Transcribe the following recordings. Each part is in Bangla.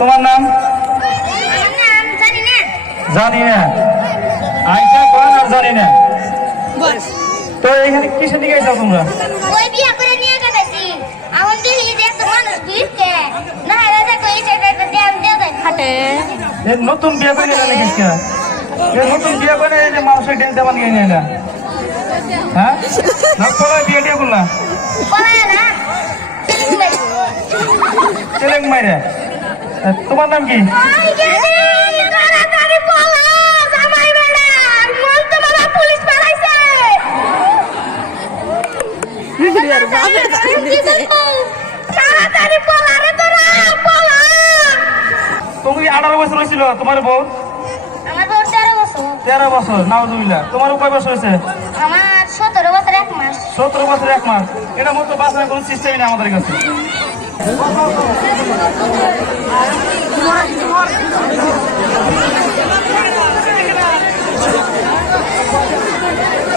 তোমার নাম? জানি না। আইসা কোন আর জানি না। তো এখানে কিসের দিকে আইছো তোমরা? ওই বিয়া করে নিয়ে গেছি। আমার দিদি দেখ মানুষ দিতে না রাজা কই সেটা দেন দেও খাটে। এই নতুন বিয়া করে নিয়ে গেছিস কে? এই নতুন বিয়া করে এই যে মানুষের ডেন্স দেওয়া নিয়ে নিলা। হ্যাঁ? না কোলায় বিয়ে দিয়ে বললা? কোলায় না। চেলেং মাইরে। তোমার নাম কি? তাড়াতাড়ি বলো জামাই বেড়া মন তো বাবা পুলিশ পালাইছে। তাড়াতাড়ি বলা রে তোরা বলা। তুমি 18 বছর হয়েছিল তোমার বউ? আমার বউ 13 বছর। 13 বছর নাউজুবিল্লাহ। তোমার কয় বছর হয়েছে? আমার 17 বছর 1 মাস। 17 বছর 1 মাস। এটা মতো বাঁচার কোনো সিস্টেমই নেই আমাদের কাছে।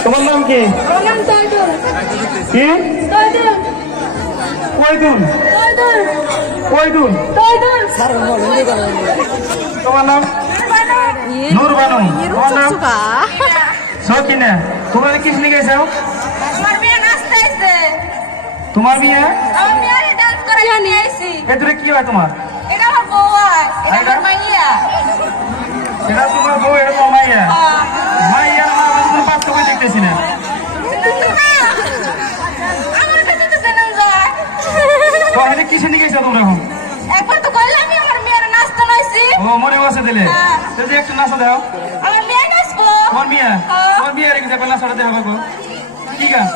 তোমার নাম কি? কি? কয়দুল। তোমার নাম? নূর বানু। তোমার নাম? সকিনা। তোমার কিস লিখে যাও? আমার মেয়ে নাচতে আইছে। তোমার বিয়ে? আমার মেয়ে ডান্স করে নিয়ে আইছি। এদরে কি হয় তোমার? এটা আমার বউ হয়। এটা আমার মাইয়া। এটা তোমার বউ, এটা তোমার মাইয়া। মাইয়া আমার কোনো পার্থক্য দেখতেছি না। আমার কাছে তো জানা যায়। তো এখানে কিসে নিয়ে গেছো তোমরা এখন? একবার তো কইলাম আমি আমার মেয়ের নাচতে নাইছি। ও মনে আছে দিলে? যদি একটু নাচা দাও। আমার মেয়ে নাচবো। তোমার মিয়া? তোমার বিয়ে রেখে যাবে নাচাটা দেখা পাবো। কি গান?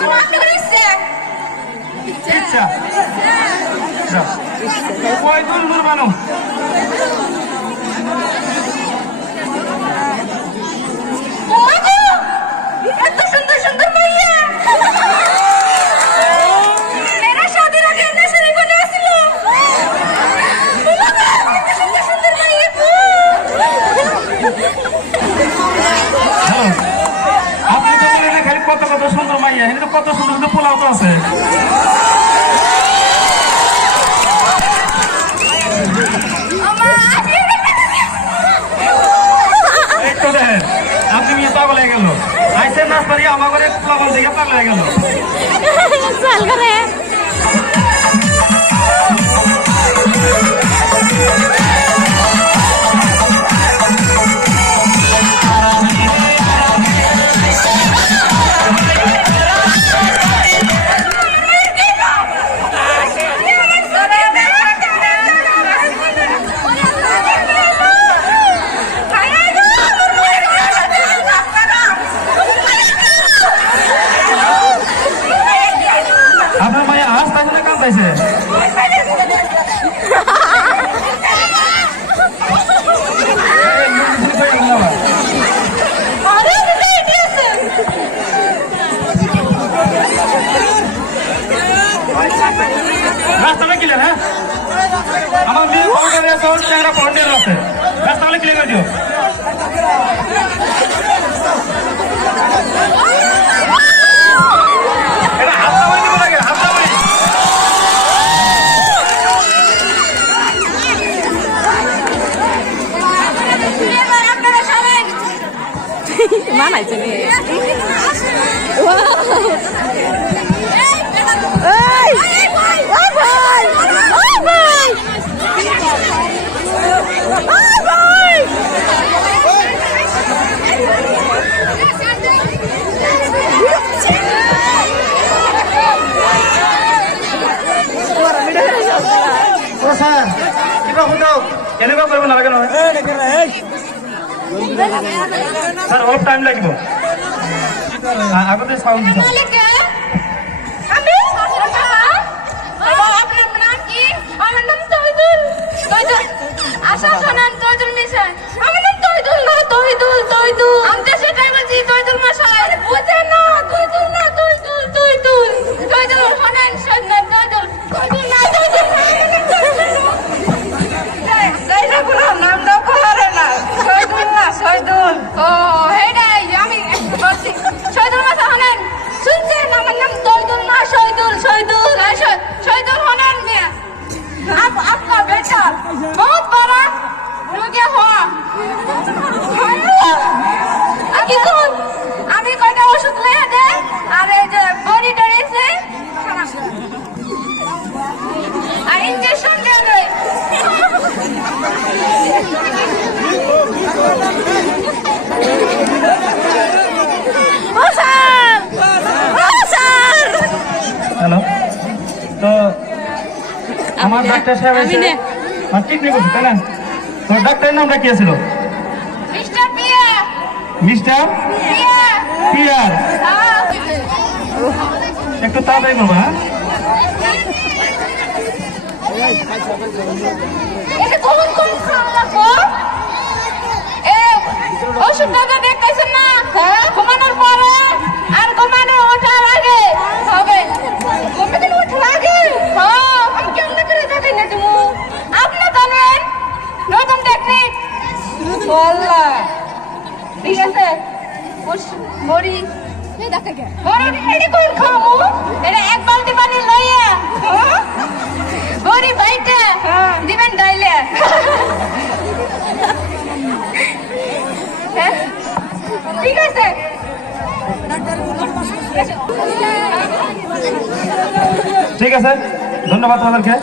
তোমার আপনি করেছে। ইচ্ছা। কয়দুল নূর বানু। ওগো এত সুন্দর সুন্দর মাইয়া। মেরা শাদির আগে নেশারি কোনে আসিল। এত সুন্দর সুন্দর মাইয়া গো। আপনি তো বলেন খালি কত কত সুন্দর মাইয়া, এখানে তো কত সুন্দর সুন্দর পোলাও তো আছে। এই তো দেখেন, আপনি মেয়ে পাগল হয়ে গেল। আইসের নাস্তা দিয়ে আমার ঘরে পাগল দেখে পাগল হয়ে গেল। আপনার মায়ের আজ তাই কাম পাইছে। রাস্তাটা ক্লিয়ার? হ্যাঁ, আমার মেয়ে পয়েন্টের আছে, চ্যাংরা পয়েন্টের আছে। রাস্তাটা ক্লিয়ার করে দিও। এটা হাতটা বাড়ি দিব লাগে, হাতটা বাড়ি। মানাইছে স্যার কিবা শুধু এনেকুৱা কৰিব নালাগে নহয়। স্যার অলপ টাইম লাগিব, আগতে চাউন্ড দিছা। আমি আপনার নাম কি? আমার নাম তহিদুল। আশা শোনান তহিদুল মিশন। আমার নাম তহিদুল না, তহিদুল। আমি তো সেটাই বলছি, তহিদুল মশাই বুঝে না। তহিদুল শোনেন শোনেন তহিদুল না, নাম দাও করে না। শহীদুল। ও হেডাই আমি বলছি শহীদুল মাসা হনেন শুনছেন? আমার নাম তহিদুল না, শহীদুল। শহীদুল হনেন মিয়া। ও স্যার, ও স্যার। হ্যালো, তো আমার ডাক্তার সাহেব এসে কিডনি করছে তাই না? তো ডাক্তারের নামটা কি ছিল? মিস্টার পিয়া, মিস্টার পিয়া, পিয়ার। একটু তাড়াতাড়ি করবো, হ্যাঁ? এটা কখন কোন খাওয়া লাগবো? ওষুধটা দেখতেছেন না, ঘুমানোর পরে আর ঘুমানো ওঠার আগে হবে। ঘুমানোর ওঠার আগে? হ্যাঁ, আমি কেমন করে দেখাই না তুমি? আপনি জানেন নতুন টেকনিক। বললা ঠিক আছে, বড়ি বড়ি এডি কোন খামু? এটা এক বালতি পানি লইয়া বড়ি বাইটা দিবেন ডাইলে। হ্যাঁ, ঠিক আছে। ঠিক আছে, ধন্যবাদ তোমাদেরকে।